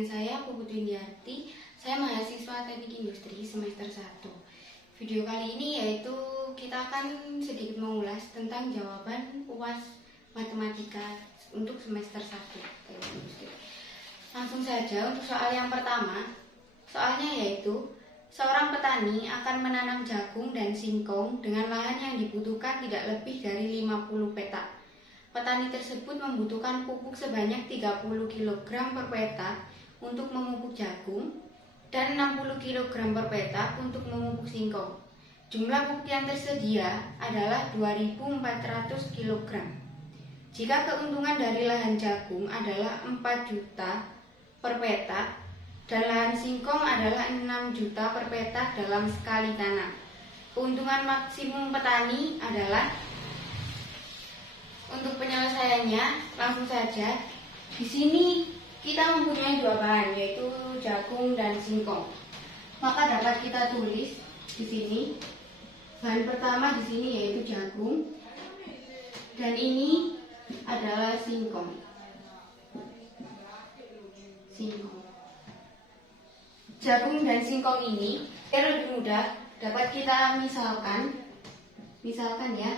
Dengan saya Puput Windiarti, saya mahasiswa Teknik Industri semester 1. Video kali ini yaitu kita akan sedikit mengulas tentang jawaban UAS Matematika untuk semester 1 Teknik Industri. Langsung saja untuk soal yang pertama. Soalnya yaitu seorang petani akan menanam jagung dan singkong dengan lahan yang dibutuhkan tidak lebih dari 50 petak. Petani tersebut membutuhkan pupuk sebanyak 30 kg per petak untuk memupuk jagung dan 60 kg per petak untuk memupuk singkong. Jumlah pupuk yang tersedia adalah 2.400 kg. Jika keuntungan dari lahan jagung adalah 4 juta per petak dan lahan singkong adalah 6 juta per petak dalam sekali tanam, keuntungan maksimum petani adalah. Untuk penyelesaiannya, langsung saja. Di sini kita mempunyai dua bahan, yaitu jagung dan singkong. Maka dapat kita tulis di sini. Bahan pertama di sini yaitu jagung, dan ini adalah singkong. Jagung dan singkong ini biar lebih mudah dapat kita misalkan ya.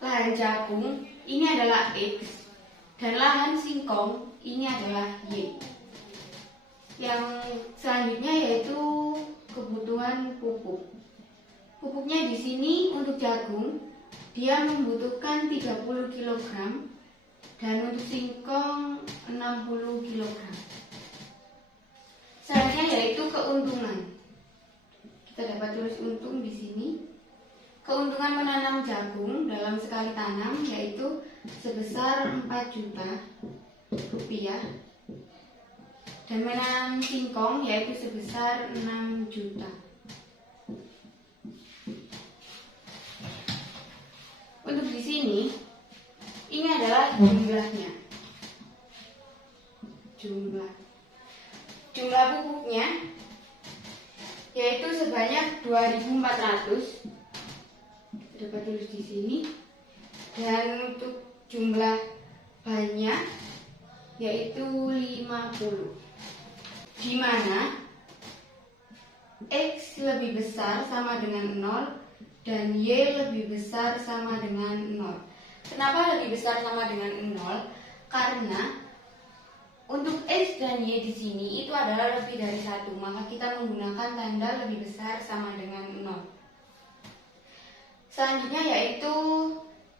Lahan jagung ini adalah X dan lahan singkong ini adalah Y. Yang selanjutnya yaitu kebutuhan pupuk. Pupuknya di sini untuk jagung dia membutuhkan 30 kg dan untuk singkong 60 kg. Selanjutnya yaitu keuntungan. Kita dapat tulis untung di sini. Keuntungan menanam jagung dalam sekali tanam yaitu sebesar 4 juta rupiah dan menanam singkong yaitu sebesar 6 juta. Untuk di sini ini adalah jumlahnya. Jumlah pupuknya yaitu sebanyak 2.400. Dapat tulis di sini. Dan untuk jumlah bahannya yaitu 50, di mana X lebih besar sama dengan 0 dan Y lebih besar sama dengan 0. Kenapa lebih besar sama dengan 0? Karena untuk X dan Y di sini itu adalah lebih dari 1, maka kita menggunakan tanda lebih besar sama dengan 0. Selanjutnya yaitu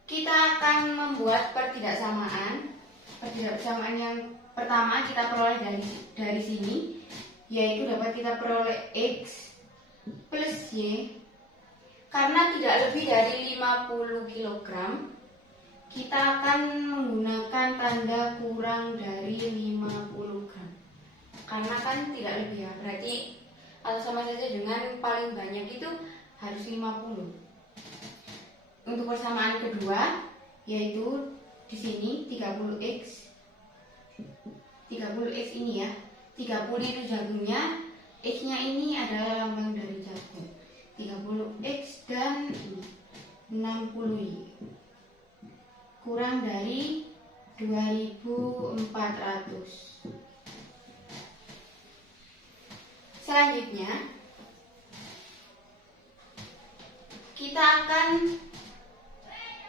kita akan membuat pertidaksamaan. Pertidaksamaan yang pertama kita peroleh dari sini, yaitu dapat kita peroleh X plus Y. Karena tidak lebih dari 50 kg, kita akan menggunakan tanda kurang dari 50 gram. Karena kan tidak lebih ya, berarti atau sama saja dengan paling banyak itu harus 50. Untuk persamaan kedua yaitu di sini 30x. 30x ini ya. 30 itu jagungnya, x-nya ini adalah lambang dari jagung. 30x dan 60y. Kurang dari 2.400. Selanjutnya kita akan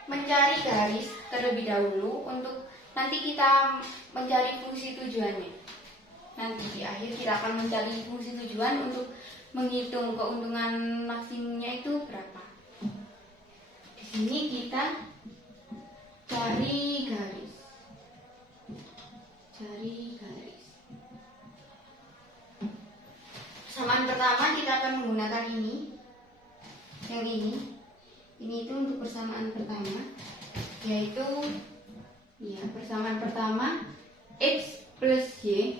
mencari garis terlebih dahulu untuk nanti kita mencari fungsi tujuannya. Nanti di akhir kita akan mencari fungsi tujuan untuk menghitung keuntungan maksimumnya itu berapa. Di sini kita cari garis. Persamaan pertama kita akan menggunakan ini. Yang ini itu untuk persamaan pertama, yaitu ya, persamaan pertama X plus Y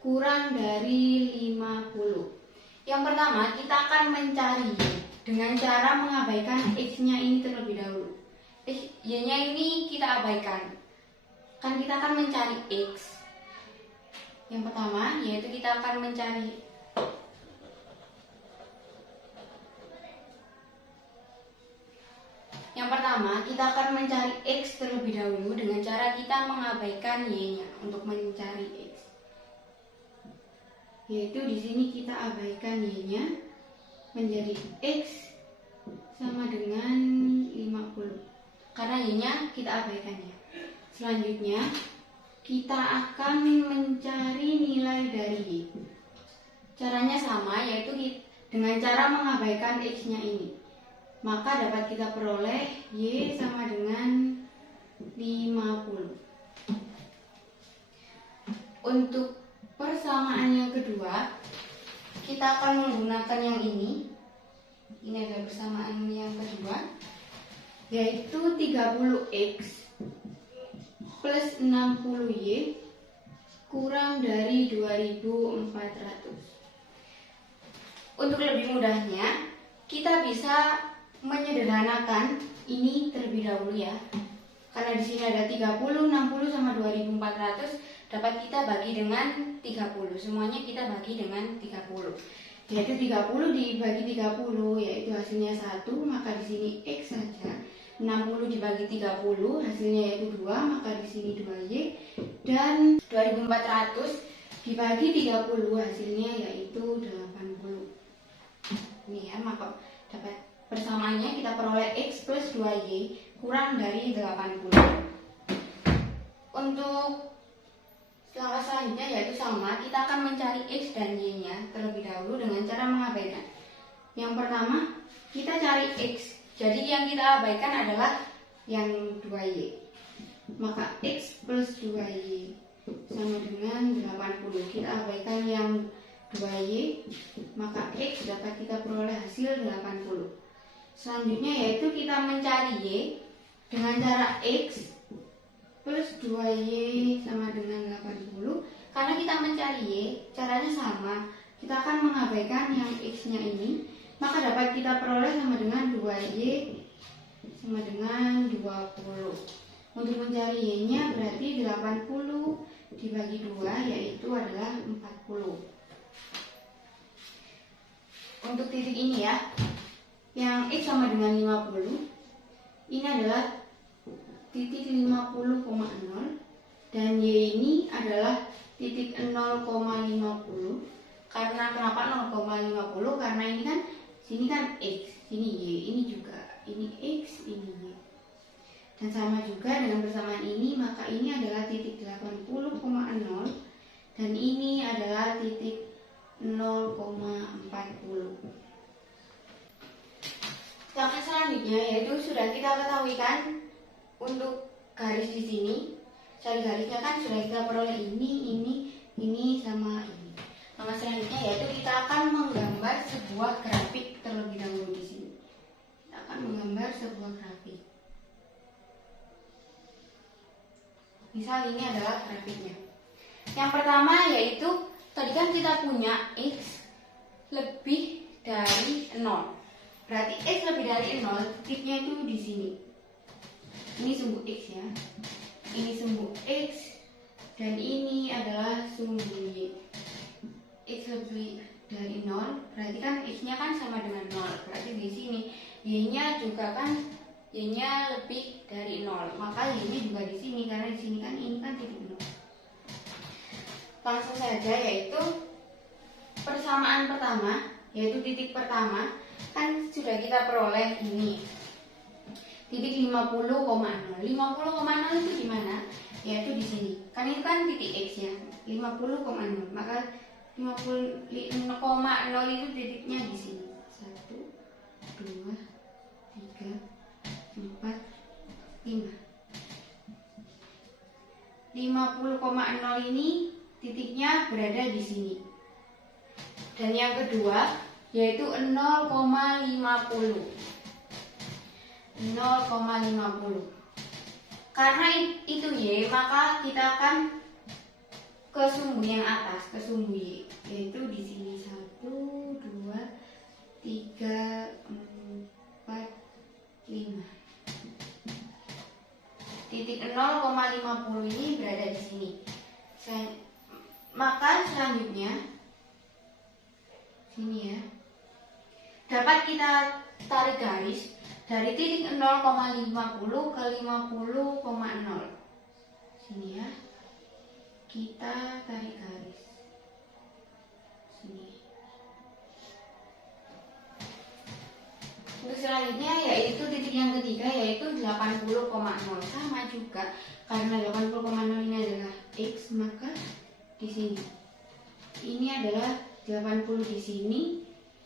kurang dari 50. Yang pertama kita akan mencari dengan cara mengabaikan X-nya ini terlebih dahulu. Y-nya ini kita abaikan. Kan kita akan mencari X. Yang pertama yaitu kita akan mencari Yang pertama, kita akan mencari X terlebih dahulu dengan cara kita mengabaikan Y-nya untuk mencari X. yaitu di sini kita abaikan y-nya menjadi x sama dengan 50. Karena y-nya kita abaikan ya. Selanjutnya kita akan mencari nilai dari y. Caranya sama, yaitu dengan cara mengabaikan x-nya ini. Maka dapat kita peroleh y sama dengan 50. Untuk persamaan yang kedua, kita akan menggunakan yang ini. Ini adalah persamaan yang kedua, yaitu 30x plus 60y kurang dari 2400. Untuk lebih mudahnya, kita bisa menyederhanakan ini terlebih dahulu ya. Karena di sini ada 30, 60 sama 2400, dapat kita bagi dengan 30. Semuanya kita bagi dengan 30. Yaitu 30 dibagi 30, yaitu hasilnya 1, maka di sini x saja. 60 dibagi 30, hasilnya yaitu 2, maka di sini 2y. Dan 2400 dibagi 30, hasilnya yaitu 80. Ini ya, maka dapat persamaannya kita peroleh x plus 2y kurang dari 80. Untuk langkah selanjutnya yaitu sama, kita akan mencari x dan y-nya terlebih dahulu dengan cara mengabaikan. Yang pertama, kita cari x. Jadi yang kita abaikan adalah yang 2y. Maka x plus 2y sama dengan 80. Kita abaikan yang 2y, maka x dapat kita peroleh hasil 80. Selanjutnya yaitu kita mencari y dengan cara x plus 2y sama dengan 80. Karena kita mencari y, caranya sama. Kita akan mengabaikan yang x-nya ini, maka dapat kita peroleh sama dengan 2y sama dengan 20. Untuk mencari y-nya berarti 80 dibagi 2, yaitu adalah 40. Untuk titik ini ya, yang x sama dengan 50, ini adalah titik 50,0, dan y ini adalah titik 0,50. Karena kenapa 0,50? Karena ini kan sini kan x, sini y, ini juga ini x, ini y. Dan sama juga dengan persamaan ini, maka ini adalah titik 80,0 dan ini adalah titik 0,40. Langkah selanjutnya yaitu sudah kita ketahui kan untuk garis di sini, cari garisnya kan sudah kita peroleh ini sama ini. Langkah selanjutnya yaitu kita akan menggambar sebuah grafik terlebih dahulu di sini. Kita akan menggambar sebuah grafik. Misal ini adalah grafiknya. Yang pertama yaitu tadi kan kita punya x lebih dari 0. Berarti x lebih dari 0, titiknya itu di sini. Ini sumbu x ya. Ini sumbu x dan ini adalah sumbu y. X lebih dari 0, berarti kan x-nya kan sama dengan 0. Berarti di sini y-nya juga kan y-nya lebih dari 0. Maka y-nya juga di sini karena di sini kan ini kan titik 0. Langsung saja yaitu persamaan pertama, yaitu titik pertama kan sudah kita peroleh ini. Titik 50,0. 50,0 itu di mana? Yaitu di sini. Kan ini kan titik x ya. 50,0. Maka 50,0 itu titiknya di sini. 1 2 3 4 5. 50,0 ini titiknya berada di sini. Dan yang kedua yaitu 0,50. 0,50. Karena itu y, maka kita akan ke sumbu yang atas, ke sumbu y, yaitu di sini 1 2 3 4 5. Titik 0,50 ini berada di sini. Maka selanjutnya sini ya, dapat kita tarik garis dari titik 0,50 ke 50,0. Sini ya, kita tarik garis. selanjutnya yaitu titik yang ketiga, yaitu 80,0. Sama juga, karena 80,0 ini adalah X, maka di sini ini adalah 80 di sini,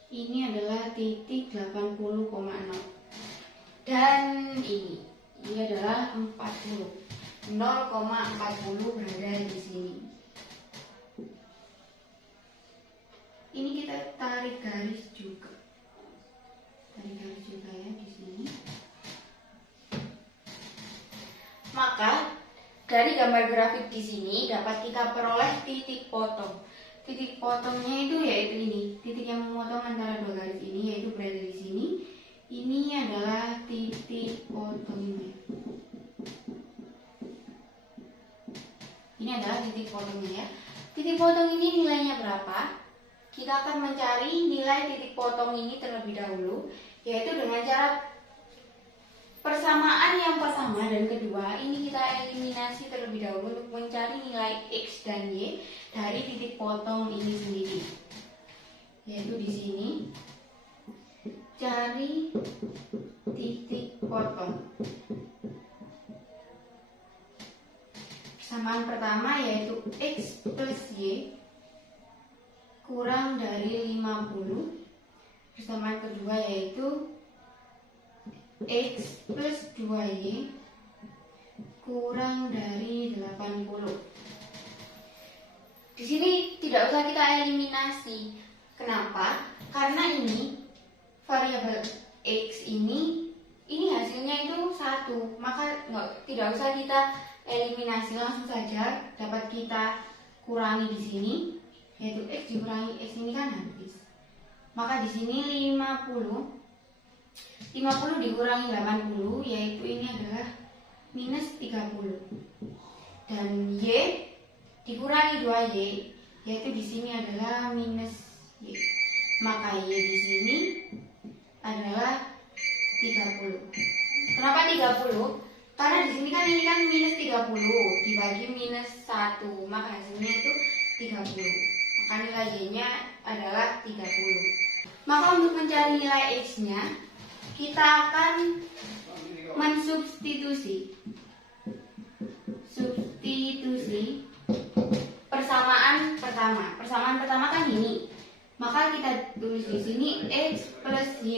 ini adalah titik 80,0. Dan ini adalah 40. 0,40 berada di sini. Ini kita tarik garis juga. Tarik garis juga ya di sini. Maka dari gambar grafik di sini dapat kita peroleh titik potong. Titik potongnya itu yaitu ini. Titik yang memotong antara dua garis ini yaitu berada di sini. Ini adalah titik potongnya. Ini adalah titik potongnya ya. Titik potong ini nilainya berapa? Kita akan mencari nilai titik potong ini terlebih dahulu, yaitu dengan cara persamaan yang pertama dan kedua. Ini kita eliminasi terlebih dahulu untuk mencari nilai X dan Y dari titik potong ini sendiri. Yaitu di sini cari titik potong. Persamaan pertama yaitu X plus Y kurang dari 50. Persamaan kedua yaitu X plus 2Y kurang dari 80. Di sini tidak usah kita eliminasi. Kenapa? Karena ini variabel X ini hasilnya itu 1. Maka tidak usah kita eliminasi, langsung saja dapat kita kurangi di sini. Yaitu X dikurangi X ini kan habis. Maka di sini 50 dikurangi 80 yaitu ini adalah minus 30. Dan Y dikurangi 2Y yaitu di sini adalah minus Y. Maka Y di sini adalah 30. Kenapa 30? Karena di sini kan ini kan minus 30 dibagi minus 1, maka hasilnya itu 30. Maka nilai Y-nya adalah 30. Maka untuk mencari nilai X-nya, kita akan mensubstitusi. Substitusi persamaan pertama. Persamaan pertama kan ini. Maka kita tulis di sini X plus Y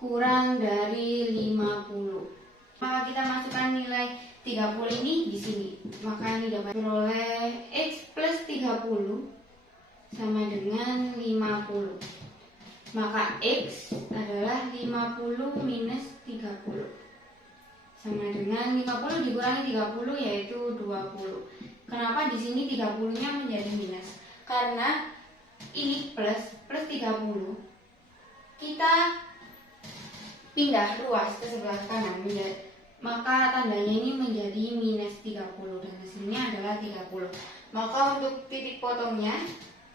kurang dari 50. Maka kita masukkan nilai 30 ini di sini. Maka ini dapat peroleh X plus 30 sama dengan 50. Maka X adalah 50 minus 30. Sama dengan 50 dikurangi 30 yaitu 20. Kenapa di sini 30-nya menjadi minus? Karena ini plus 30. Kita pindah ruas ke sebelah kanan, maka tandanya ini menjadi minus 30 dan hasilnya adalah 30. Maka untuk titik potongnya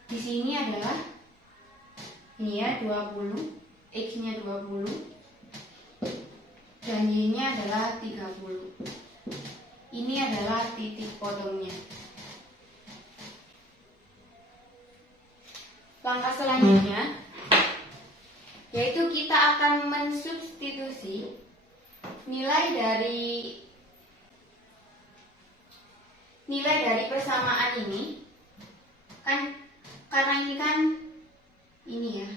di sini adalah ini ya 20, X-nya 20 dan Y-nya adalah 30. Ini adalah titik potongnya. Langkah selanjutnya yaitu kita akan mensubstitusi nilai dari persamaan ini kan, karena ini kan ini ya,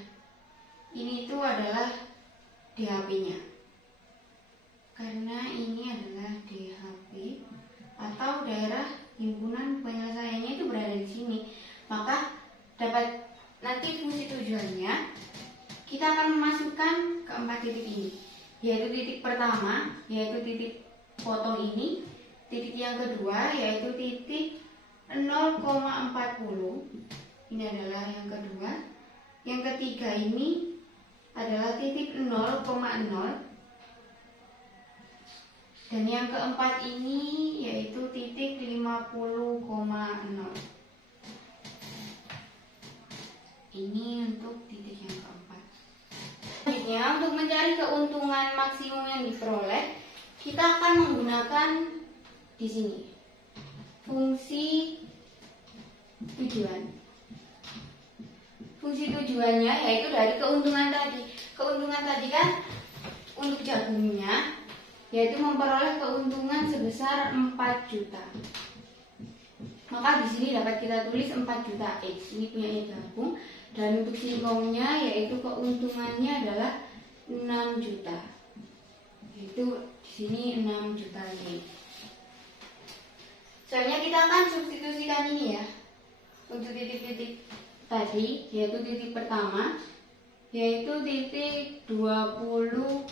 ini itu adalah DHP-nya. Karena ini adalah DHP atau daerah himpunan penyelesaiannya itu berada di sini, maka dapat nanti fungsi tujuannya kita akan memasukkan keempat titik ini, yaitu titik pertama yaitu titik potong ini, titik yang kedua yaitu titik 0,40. Ini adalah yang kedua. Yang ketiga ini adalah titik 0,0. Dan yang keempat ini yaitu titik 50,0. Ini untuk titik yang keempat. Selanjutnya, untuk mencari keuntungan maksimum yang diperoleh, kita akan menggunakan di sini fungsi tujuan. Fungsi tujuannya yaitu dari keuntungan tadi. Keuntungan tadi kan untuk jagungnya, yaitu memperoleh keuntungan sebesar 4 juta. Maka di sini dapat kita tulis 4 juta X. Ini punya jagung. Dan untuk singkongnya, yaitu keuntungannya adalah 6 juta. Yaitu di sini 6 juta Y. Selanjutnya kita akan substitusikan ini ya. Untuk titik-titik tadi, yaitu titik pertama, yaitu titik 20,30.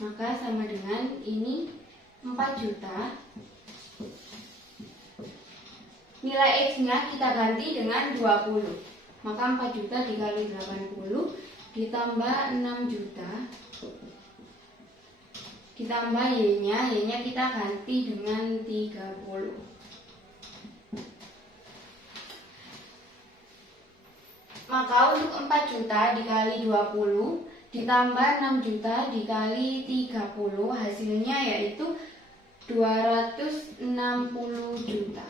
Maka sama dengan ini 4 juta. Nilai X-nya kita ganti dengan 20. Maka 4 juta dikali 80 ditambah 6 juta. Ditambah Y-nya, Y-nya kita ganti dengan 30. Maka untuk 4 juta dikali 20 ditambah 6 juta dikali 30, hasilnya yaitu 260 juta.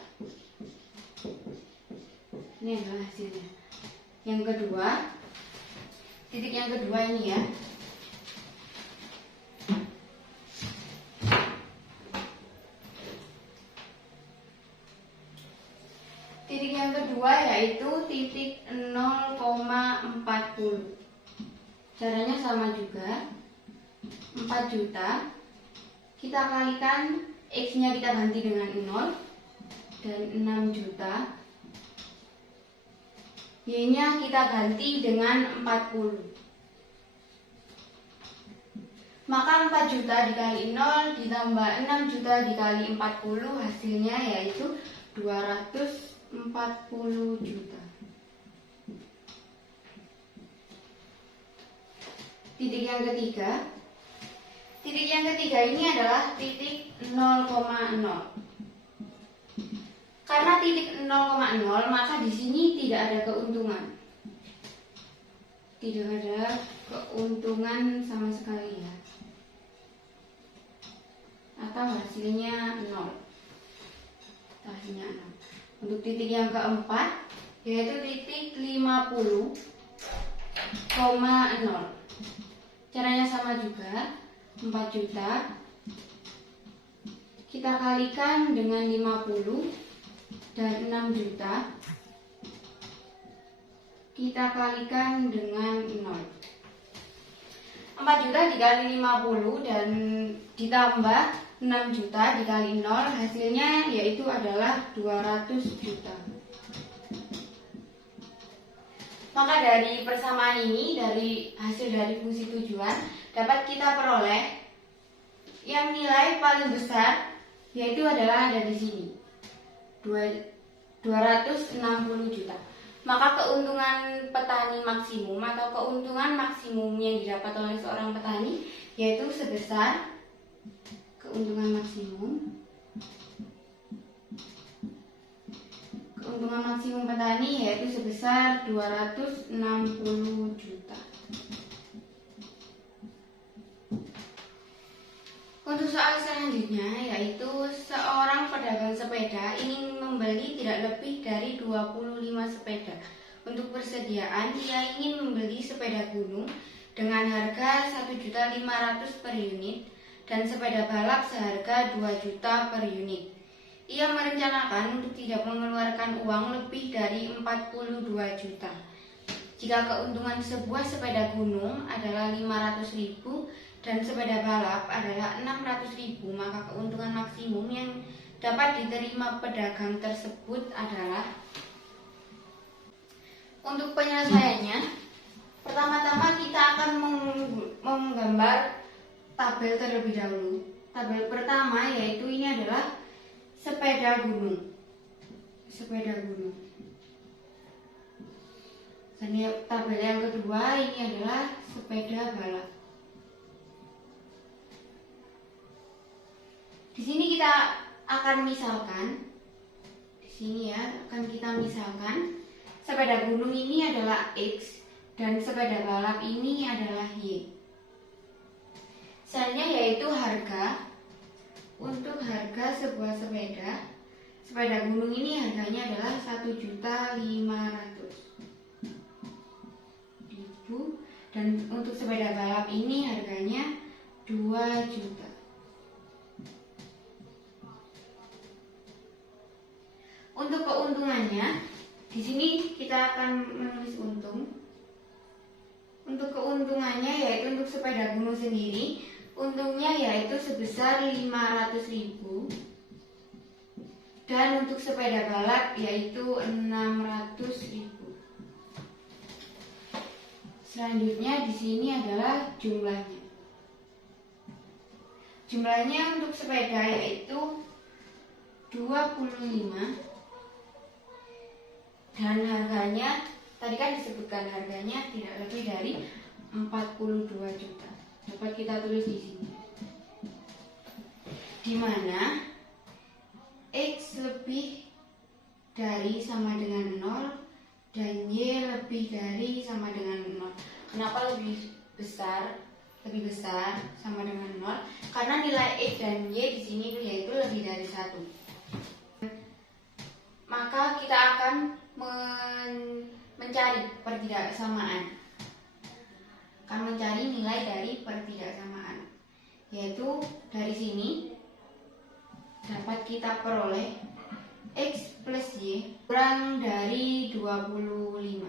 Ini adalah hasilnya. Yang kedua, titik yang kedua ini ya. Titik yang kedua yaitu titik 0,40. Caranya sama juga. 4 juta kita kalikan X-nya kita ganti dengan 0 dan 6 juta. Y-nya kita ganti dengan 40. Maka 4 juta dikali 0 ditambah 6 juta dikali 40, hasilnya yaitu 240 juta. Titik yang ketiga. Titik yang ketiga ini adalah titik 0,0. Karena titik 0,0, maka di sini tidak ada keuntungan. Tidak ada keuntungan sama sekali ya. Atau hasilnya 0. Hasilnya 0. Untuk titik yang keempat, yaitu titik 50,0. Caranya sama juga. 4 juta kita kalikan dengan 50 dan 6 juta kita kalikan dengan 0. 4 juta dikali 50 dan ditambah 6 juta dikali 0, hasilnya yaitu adalah 200 juta. Maka dari persamaan ini, dari hasil dari fungsi tujuan, dapat kita peroleh yang nilai paling besar, yaitu adalah ada di sini, 260 juta. Maka keuntungan petani maksimum atau keuntungan maksimum yang didapat oleh seorang petani yaitu sebesar keuntungan maksimum petani yaitu sebesar 260 juta. Untuk soal selanjutnya, yaitu seorang pedagang sepeda ingin membeli tidak lebih dari 25 sepeda. Untuk persediaan, ia ingin membeli sepeda gunung dengan harga 1.500.000 per unit dan sepeda balap seharga 2 juta per unit. Ia merencanakan untuk tidak mengeluarkan uang lebih dari 42 juta. Jika keuntungan sebuah sepeda gunung adalah 500.000 dan sepeda balap adalah 600.000, maka keuntungan maksimum yang dapat diterima pedagang tersebut adalah. Untuk penyelesaiannya, pertama-tama kita akan menggambar tabel terlebih dahulu. Tabel pertama yaitu ini adalah sepeda gunung. Dan tabel yang kedua ini adalah sepeda balap. Di sini kita akan misalkan, sepeda gunung ini adalah X dan sepeda balap ini adalah Y. Selanjutnya yaitu harga. Untuk harga sebuah sepeda gunung ini harganya adalah 1.500.000 dan Dan untuk sepeda balap ini harganya 2 juta. Untuk keuntungannya, di sini kita akan menulis untung. Untuk keuntungannya yaitu untuk sepeda gunung sendiri, untungnya yaitu sebesar 500.000. Dan untuk sepeda balap yaitu 600.000. Selanjutnya di sini adalah jumlahnya. Jumlahnya untuk sepeda yaitu 25 dan harganya tadi kan disebutkan harganya tidak lebih dari 42 juta. Dapat kita tulis di sini. Di mana X lebih dari sama dengan 0 dan Y lebih dari sama dengan 0. Kenapa lebih besar sama dengan 0? Karena nilai X dan Y di sini yaitu lebih dari 1. Maka kita akan mencari pertidaksamaan. Akan mencari nilai dari pertidaksamaan. Yaitu dari sini dapat kita peroleh X plus Y kurang dari 25.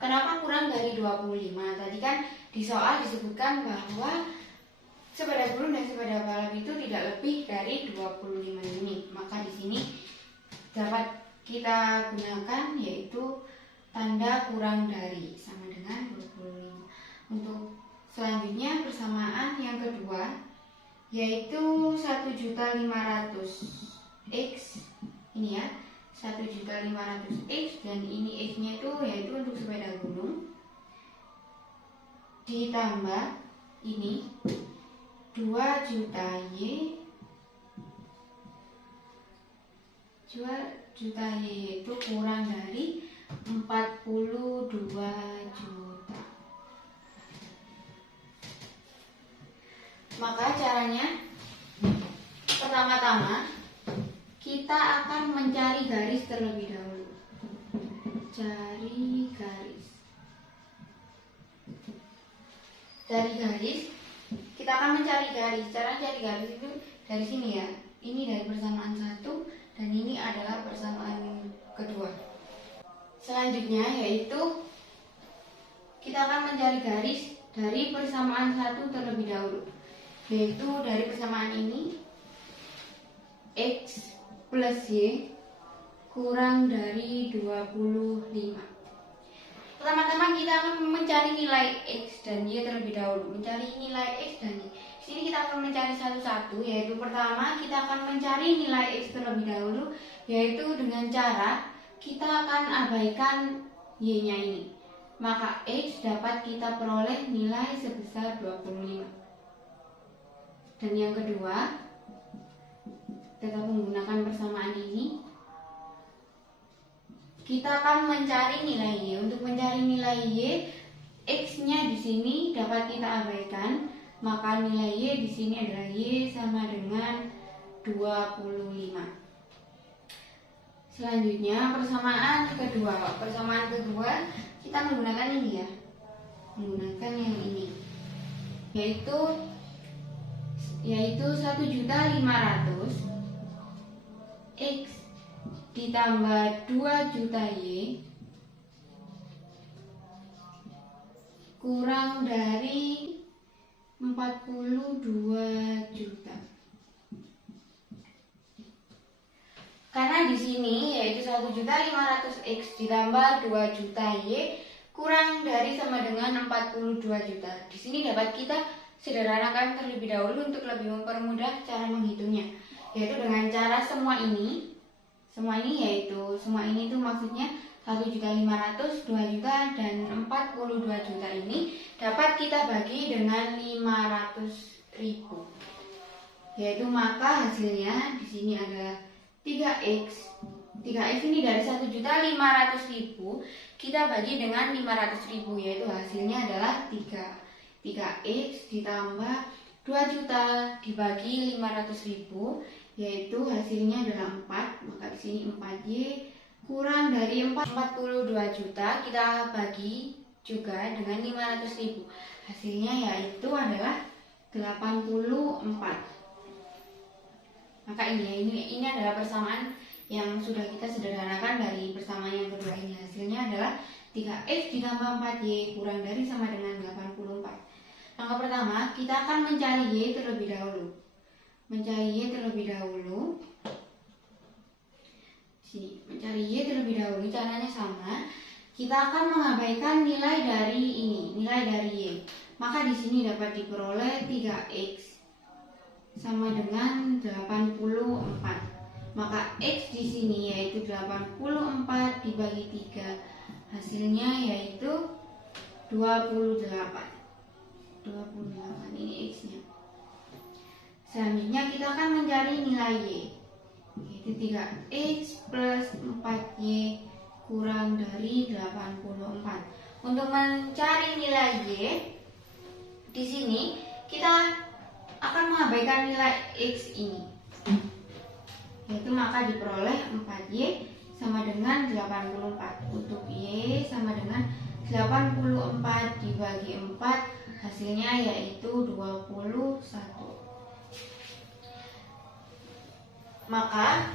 Kenapa kurang dari 25? Tadi kan di soal disebutkan bahwa sepeda gunung dan sepeda balap itu tidak lebih dari 25 unit. Maka di sini dapat kita gunakan yaitu tanda kurang dari sama dengan 25. Untuk selanjutnya persamaan yang kedua yaitu 1.500.000 X ini ya 1.500.000 X dan ini X nya itu yaitu untuk sepeda gunung ditambah ini 2 juta Y 2 juta Y itu kurang dari 42 juta. Maka caranya pertama-tama kita akan mencari garis terlebih dahulu. Cari garis. Dari garis kita akan mencari garis. Cara cari garis itu dari sini ya. Ini dari persamaan 1 dan ini adalah persamaan kedua. Selanjutnya yaitu kita akan mencari garis dari persamaan 1 terlebih dahulu. Yaitu dari persamaan ini X plus Y kurang dari 25. Pertama-tama kita akan mencari nilai X dan Y terlebih dahulu. Mencari nilai X dan Y. Di sini kita akan mencari satu-satu, yaitu pertama kita akan mencari nilai X terlebih dahulu, yaitu dengan cara kita akan abaikan Y-nya ini. Maka X dapat kita peroleh nilai sebesar 25. Dan yang kedua, tetap menggunakan persamaan ini, kita akan mencari nilai Y. Untuk mencari nilai Y, X-nya di sini dapat kita abaikan, maka nilai Y di sini adalah Y sama dengan 25. Selanjutnya persamaan kedua. Persamaan kedua kita menggunakan ini ya, menggunakan yang ini, yaitu 1.500.000 X ditambah 2 juta Y kurang dari 42 juta. Karena di sini yaitu 1.500.000 X ditambah 2 juta Y kurang dari sama dengan 42 juta. Di sini dapat kita sederhanakan terlebih dahulu untuk lebih mempermudah cara menghitungnya, yaitu dengan cara semua ini itu maksudnya 1.500.000, 2 juta dan 42 juta ini dapat kita bagi dengan 500.000. Yaitu maka hasilnya di sini adalah 3x. 3x ini dari 1.500.000 kita bagi dengan 500.000, yaitu hasilnya adalah 3x ditambah 2 juta dibagi 500.000, yaitu hasilnya adalah 4. Maka di sini 4y kurang dari 42 juta kita bagi juga dengan 500.000. Hasilnya yaitu adalah 84. Maka ini adalah persamaan yang sudah kita sederhanakan dari persamaan yang kedua ini. Hasilnya adalah 3x ditambah 4y kurang dari sama dengan 84. Langkah pertama, kita akan mencari y terlebih dahulu. Mencari y terlebih dahulu. Mencari y terlebih dahulu, caranya sama. Kita akan mengabaikan nilai dari ini, nilai dari y. Maka di sini dapat diperoleh 3x sama dengan 84. Maka x di sini yaitu 84 dibagi 3. Hasilnya yaitu 28. 28 ini x-nya. Selanjutnya kita akan mencari nilai y, yaitu 3x plus 4y kurang dari 84. Untuk mencari nilai y, di sini kita akan mengabaikan nilai x ini, yaitu maka diperoleh 4y sama dengan 84. Untuk y sama dengan 84 dibagi 4, hasilnya yaitu 21. Maka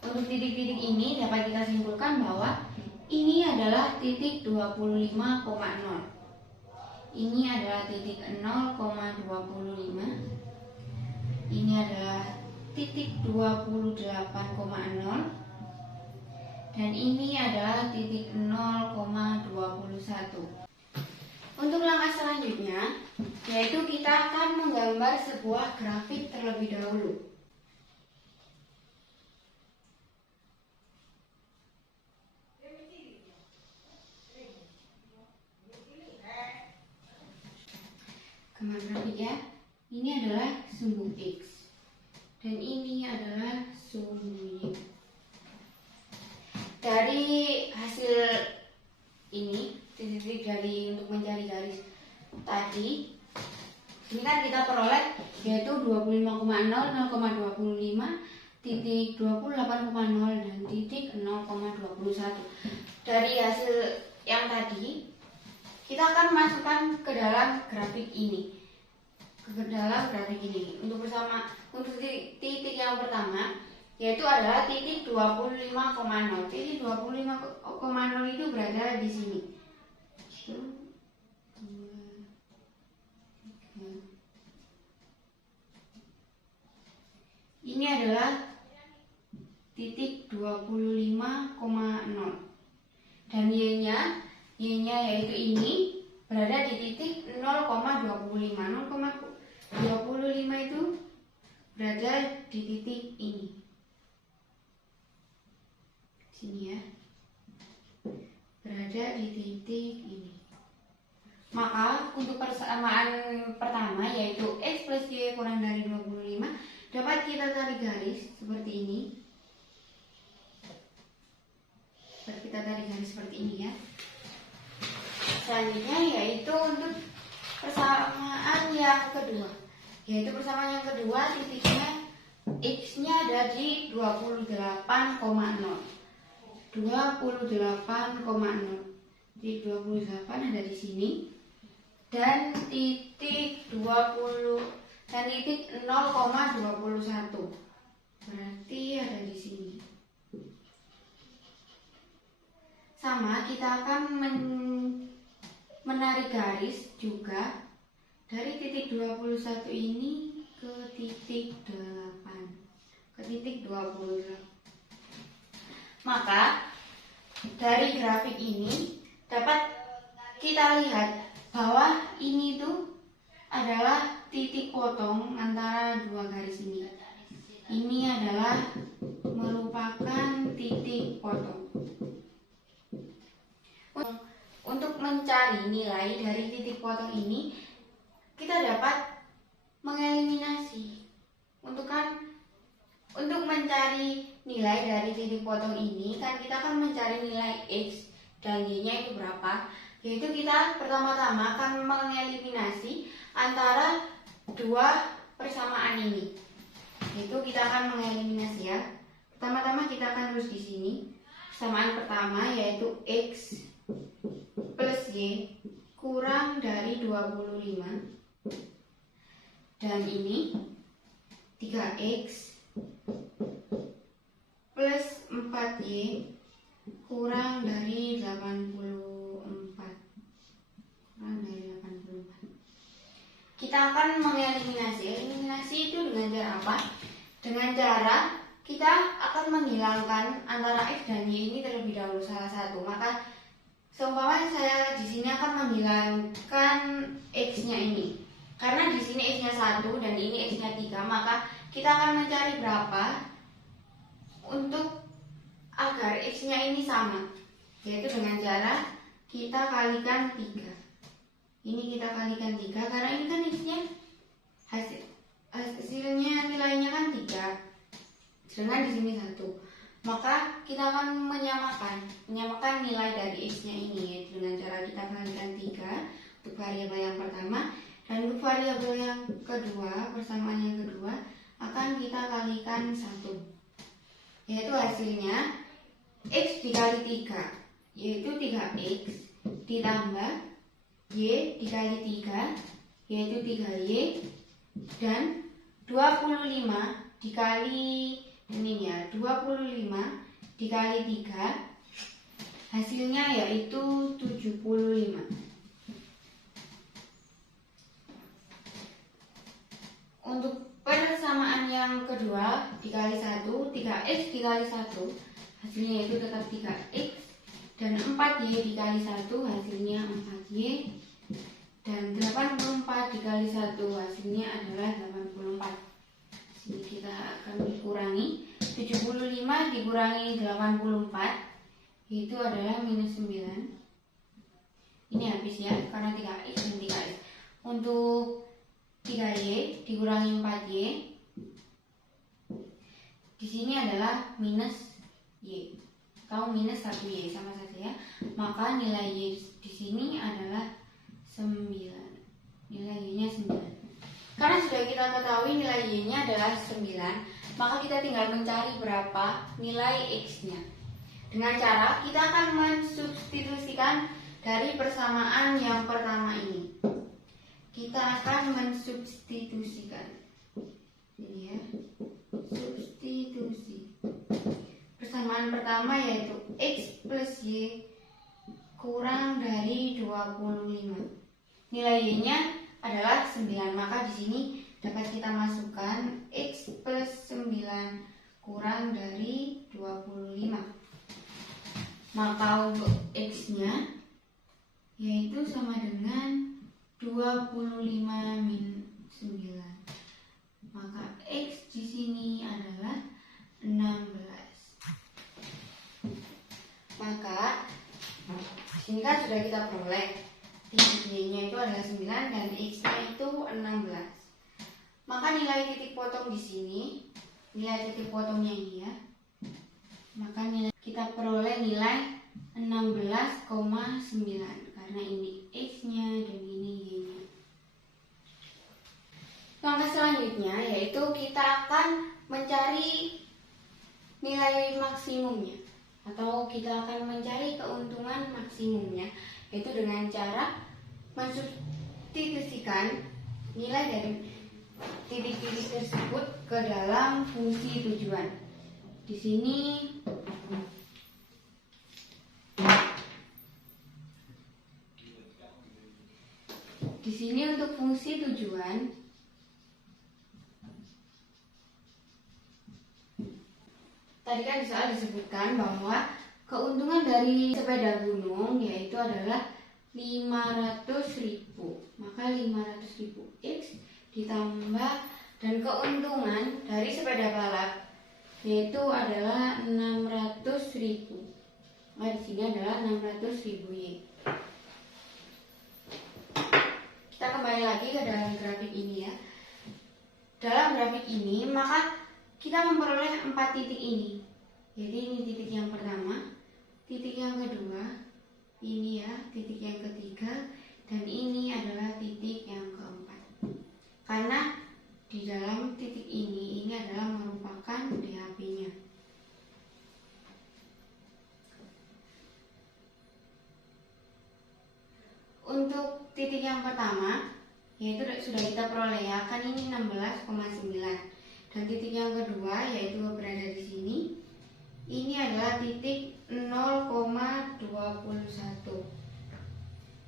untuk titik-titik ini dapat kita simpulkan bahwa ini adalah titik 25,0. Ini adalah titik 0,25. Ini adalah titik 28,0. Dan ini adalah titik 0,21. Untuk langkah selanjutnya, yaitu kita akan menggambar sebuah grafik terlebih dahulu. Gambar grafik ya. Ini adalah sumbu x dan ini adalah sumbu y. Dari hasil ini, titik-titik dari untuk mencari garis tadi, ini kan kita peroleh yaitu 25,0, 0,25, titik 28,0 dan titik 0,21. Dari hasil yang tadi, kita akan masukkan ke dalam grafik ini. Untuk titik yang pertama yaitu adalah titik 25,0. Titik 25,0 itu berada di sini. 1, 2, 3. Ini adalah titik 25,0 dan y-nya yaitu ini berada di titik 0,25. 0,25 itu berada di titik ini. Sini ya. Berada di titik ini. Maka untuk persamaan pertama yaitu x plus y kurang dari 25 dapat kita tarik garis seperti ini. Kita tarik garis seperti ini ya. Selanjutnya yaitu untuk persamaan yang kedua. Yaitu persamaan yang kedua titiknya x-nya ada di 28,0. 28,0. Titik 28 ada di sini. Dan titik 20 dan titik 0,21. Berarti ada di sini. Sama, kita akan menarik garis juga dari titik 21 ini ke titik 8, ke titik 28. Maka dari grafik ini dapat kita lihat bahwa ini tuh adalah titik potong antara dua garis ini. Ini adalah merupakan titik potong. Untuk mencari nilai dari titik potong ini, kita dapat mengeliminasi. Untuk mencari nilai dari titik potong ini, kan kita akan mencari nilai x dan y-nya itu berapa. Yaitu kita pertama-tama akan mengeliminasi antara dua persamaan ini. Yaitu kita akan mengeliminasi ya. Pertama-tama kita akan terus di sini. Persamaan pertama yaitu x plus Y kurang dari 25, dan ini 3X plus 4Y kurang dari 84. Kita akan mengeliminasi. Eliminasi itu dengan cara apa? Dengan cara kita akan menghilangkan antara X dan Y ini terlebih dahulu salah satu. Maka seumpama saya di sini akan menghilangkan X-nya ini. Karena di sini X-nya 1 dan ini X-nya 3, maka kita akan mencari berapa untuk agar X-nya ini sama, yaitu dengan cara kita kalikan 3. Ini kita kalikan 3 karena ini kan X-nya hasilnya nilainya kan 3, sedangkan di sini 1. Maka kita akan menyamakan nilai dari X-nya ini, yaitu dengan cara kita kalikan 3 untuk variabel yang pertama, dan untuk variabel yang kedua, persamaan yang kedua akan kita kalikan 1, yaitu hasilnya X dikali 3, yaitu 3X, ditambah Y dikali 3, yaitu 3Y, dan 25 dikali ini ya, 25 dikali 3, hasilnya yaitu 75. Untuk persamaan yang kedua dikali 1, 3X dikali 1, hasilnya yaitu tetap 3X, dan 4Y dikali 1 hasilnya 4Y, dan 84 dikali 1 hasilnya adalah 84. Sini kita akan kurangi 75 dikurangi 84, itu adalah minus 9. Ini habis ya, karena 3X dan 3X. Untuk 3Y dikurangi 4Y, di sini adalah minus Y atau minus 1Y, sama saja ya. Maka nilai Y di sini adalah 9. Nilai Y-nya 9. Karena sudah kita ketahui nilai Y-nya adalah 9, maka kita tinggal mencari berapa nilai X-nya. Dengan cara kita akan mensubstitusikan dari persamaan yang pertama ini. Kita akan mensubstitusikan. Ini ya, substitusi. Persamaan pertama yaitu X plus Y kurang dari 25. Nilai Y-nya adalah 9, maka di sini dapat kita masukkan X plus 9 kurang dari 25. Maka untuk X-nya yaitu sama dengan 25 min 9. Maka X di sini adalah 16. Maka di sini kan sudah kita peroleh titik Y-nya itu adalah 9 dan X-nya itu 16. Maka nilai titik potong di sini, nilai titik potongnya ini ya. Maka nilai kita peroleh nilai 16,9 karena ini X-nya dan ini Y-nya. Langkah selanjutnya yaitu kita akan mencari nilai maksimumnya, atau kita akan mencari keuntungan maksimumnya, yaitu dengan cara mensubstitusikan nilai dari titik-titik tersebut ke dalam fungsi tujuan. Di sini untuk fungsi tujuan tadi kan di soal disebutkan bahwa keuntungan dari sepeda gunung yaitu adalah 500.000. Maka 500.000 X ditambah dan keuntungan dari sepeda balap yaitu adalah 600.000. Maka di sini adalah 600.000 Y. Kita kembali lagi ke dalam grafik ini ya. Dalam grafik ini maka kita memperoleh 4 titik ini. Jadi ini titik yang pertama, titik yang kedua, ini ya titik yang ketiga, dan ini adalah titik yang keempat. Karena di dalam titik ini adalah merupakan DHP-nya. Untuk titik yang pertama, yaitu sudah kita peroleh ya, kan ini 16,9. Dan titik yang kedua, yaitu berada di sini, ini adalah titik 0,21.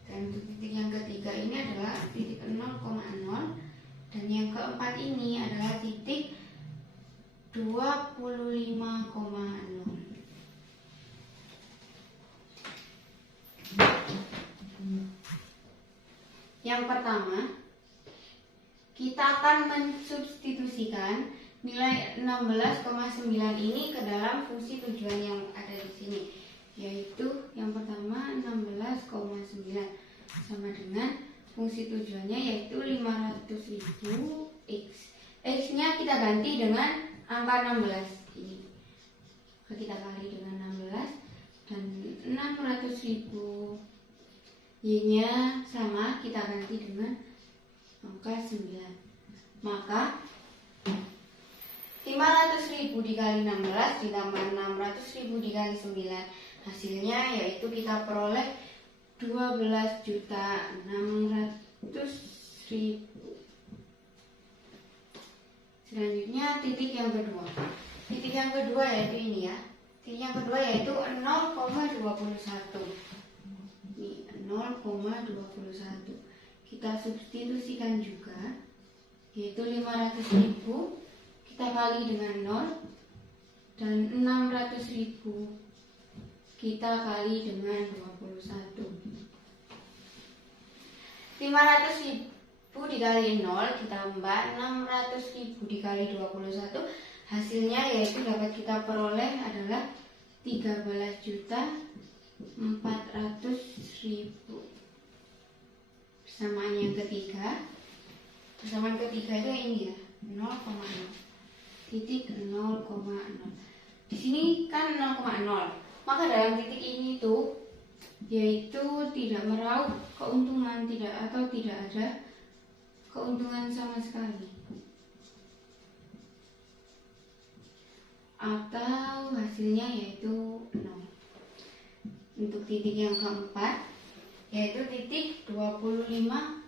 Dan untuk titik yang ketiga ini adalah titik 0,0. Dan yang keempat ini adalah titik 25,0. Yang pertama, kita akan mensubstitusikan nilai 16,9 ini ke dalam fungsi tujuan yang ada di sini, yaitu yang pertama 16,9 sama dengan fungsi tujuannya yaitu 500.000 X. X-nya kita ganti dengan angka 16 ini. Kita kali dengan 16 dan 600.000 Y-nya sama, kita ganti dengan angka 9. Maka 500.000 dikali 16 ditambah 600.000 dikali 9, hasilnya yaitu kita peroleh 12.600.000. Selanjutnya titik yang kedua. Titik yang kedua yaitu ini ya. Titik yang kedua yaitu 0,21. Ini 0,21. Kita substitusikan juga, yaitu 500.000 kita kali dengan 0 dan 600.000 kita kali dengan 21. 500.000 dikali 0 ditambah 600.000 dikali 21, hasilnya yaitu dapat kita peroleh adalah 13.400.000. Persamaan yang ketiga. Persamaan ketiga itu ini ya, 0,0. Titik 0,0. Di sini kan 0,0. Maka dalam titik ini tuh yaitu tidak meraup keuntungan, tidak ada keuntungan sama sekali. Atau hasilnya yaitu 0. Untuk titik yang keempat yaitu titik 25,6.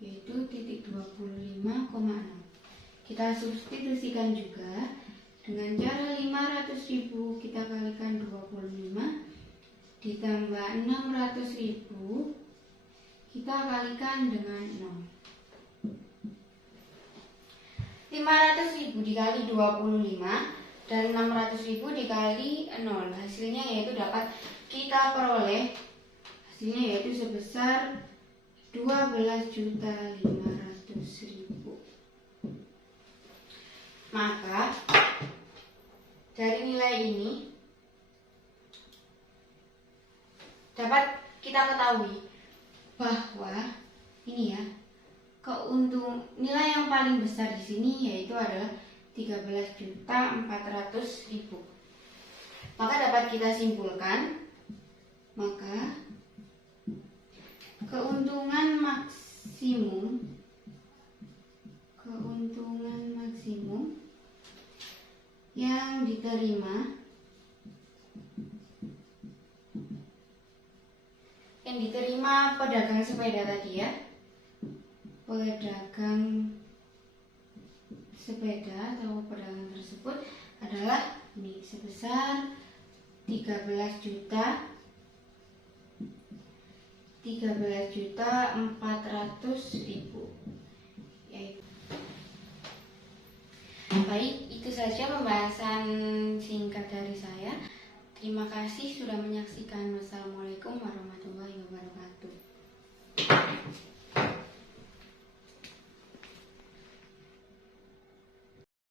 Yaitu titik 25,6. Kita substitusikan juga dengan cara 500.000 kita kalikan 25 ditambah 600.000 kita kalikan dengan 0. 500.000 dikali 25 dan 600.000 dikali 0, hasilnya yaitu dapat kita peroleh, hasilnya yaitu sebesar 12.500.000. Maka dari nilai ini dapat kita ketahui bahwa ini ya, nilai yang paling besar di sini yaitu adalah 13.400.000. Maka dapat kita simpulkan, maka keuntungan maksimum yang diterima pedagang sepeda tadi ya, pedagang sepeda atau pedagang tersebut adalah ini sebesar 13.400.000. Baik, itu saja pembahasan singkat dari saya. Terima kasih sudah menyaksikan. Wassalamualaikum warahmatullahi wabarakatuh.